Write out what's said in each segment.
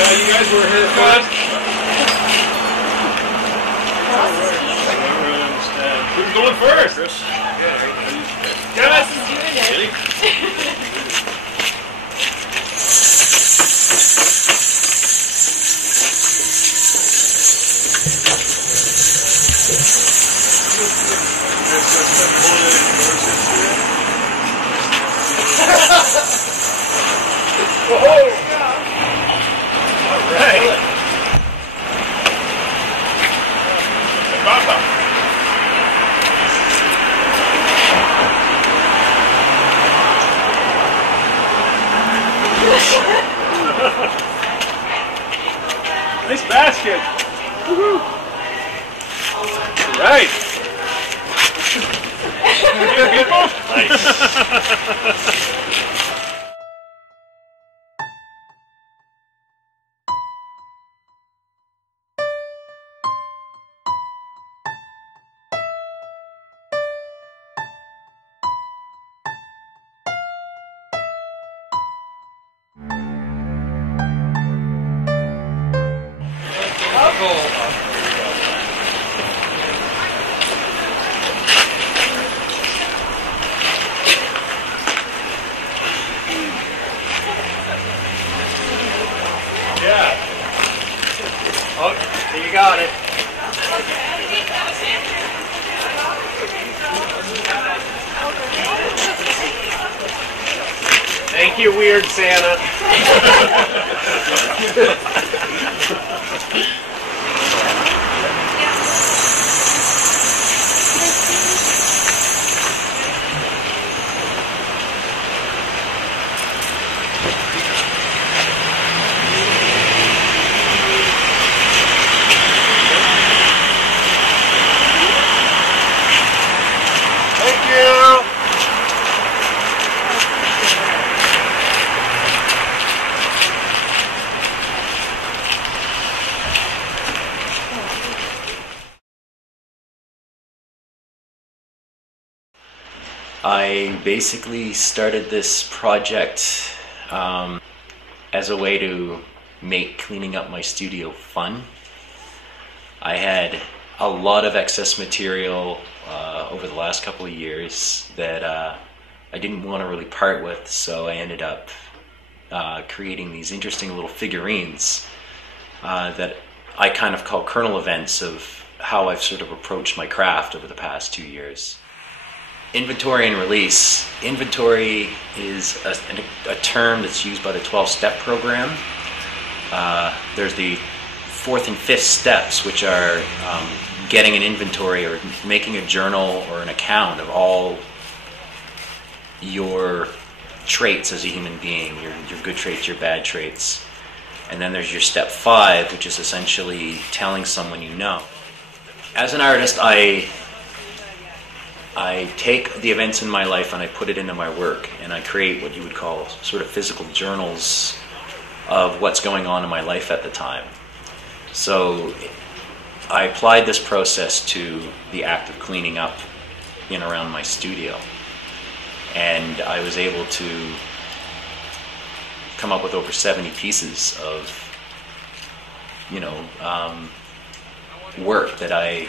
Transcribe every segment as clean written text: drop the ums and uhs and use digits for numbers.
you guys were here first. Who's going first? Dennis is doing it. Whoa! All right. Nice basket. Woohoo! Right. Nice. Yeah. Oh, you got it. Thank you, weird Santa. I basically started this project as a way to make cleaning up my studio fun. I had a lot of excess material over the last couple of years that I didn't want to really part with, so I ended up creating these interesting little figurines that I kind of call kernel events of how I've sort of approached my craft over the past 2 years. Inventory and release. Inventory is a term that's used by the 12-step program. There's the 4th and 5th steps, which are getting an inventory or making a journal or an account of all your traits as a human being, your good traits, your bad traits. And then there's your step 5, which is essentially telling someone you know. As an artist, I take the events in my life and I put it into my work, and I create what you would call sort of physical journals of what's going on in my life at the time. So I applied this process to the act of cleaning up in around my studio, and I was able to come up with over 70 pieces of, work that I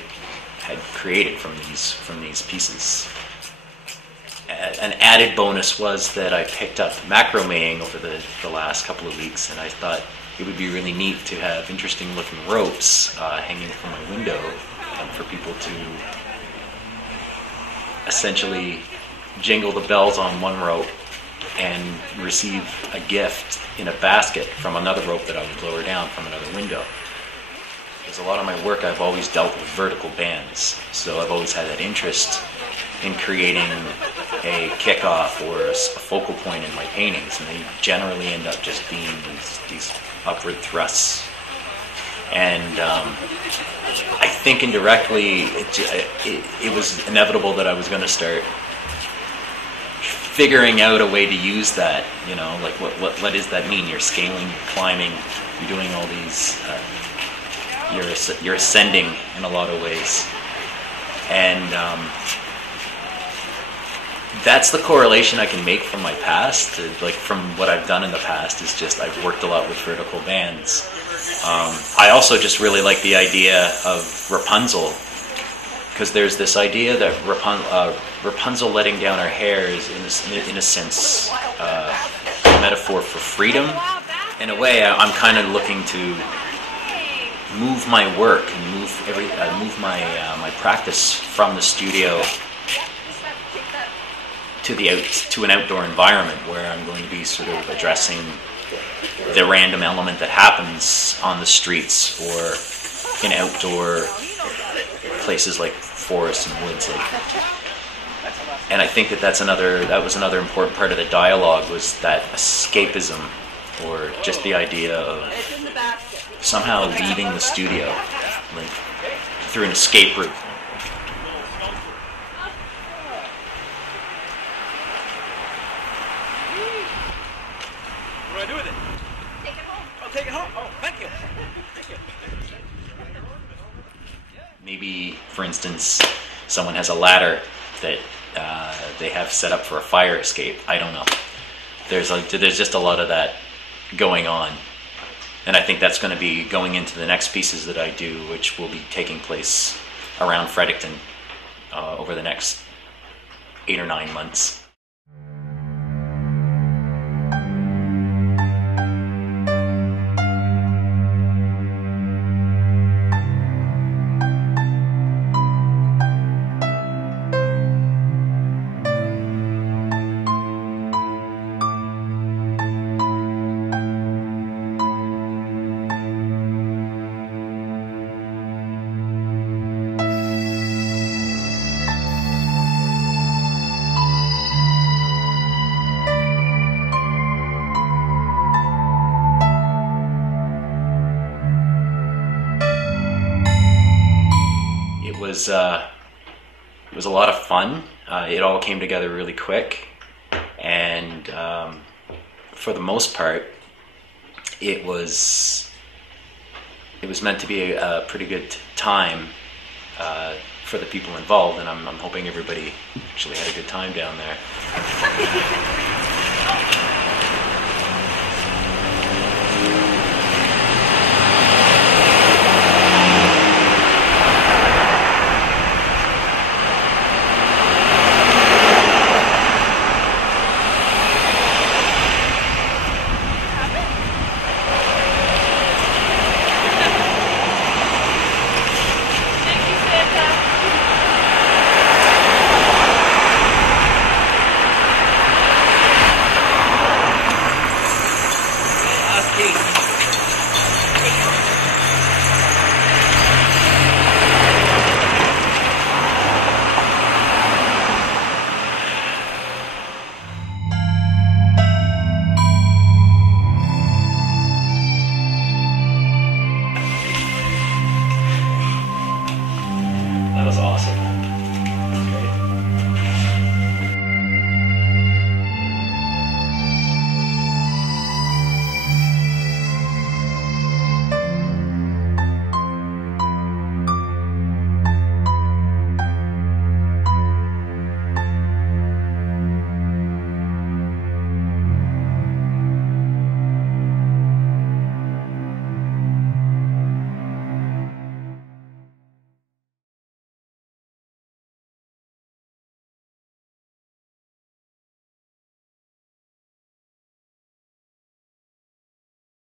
had created from these pieces. An added bonus was that I picked up macrameing over the last couple of weeks, and I thought it would be really neat to have interesting looking ropes hanging from my window for people to essentially jingle the bells on one rope and receive a gift in a basket from another rope that I would lower down from another window. Because a lot of my work, I've always dealt with vertical bands, so I've always had that interest in creating a kickoff or a focal point in my paintings, and they generally end up just being these upward thrusts. And I think indirectly it was inevitable that I was going to start figuring out a way to use that, like what does that mean? You're scaling, you're climbing, you're doing all these, you're ascending in a lot of ways. And that's the correlation I can make from my past, like from what I've done in the past, is just I've worked a lot with vertical bands. I also just really like the idea of Rapunzel, because there's this idea that Rapunzel letting down her hair is, in a sense, a metaphor for freedom. In a way, I'm kind of looking to move my work and move my practice from the studio to an outdoor environment, where I'm going to be sort of addressing the random element that happens on the streets or in outdoor places like forests and woods. And I think that that was another important part of the dialogue, was that escapism, or just the idea of somehow leaving the studio, like through an escape route. What do I do with it? Take it home. Oh, take it home? Oh, thank you. Thank you. Maybe, for instance, someone has a ladder that they have set up for a fire escape. I don't know. There's just a lot of that going on. And I think that's going to be going into the next pieces that I do, which will be taking place around Fredericton over the next 8 or 9 months. It was a lot of fun. It all came together really quick, and for the most part, it was meant to be a pretty good time for the people involved, and I'm hoping everybody actually had a good time down there.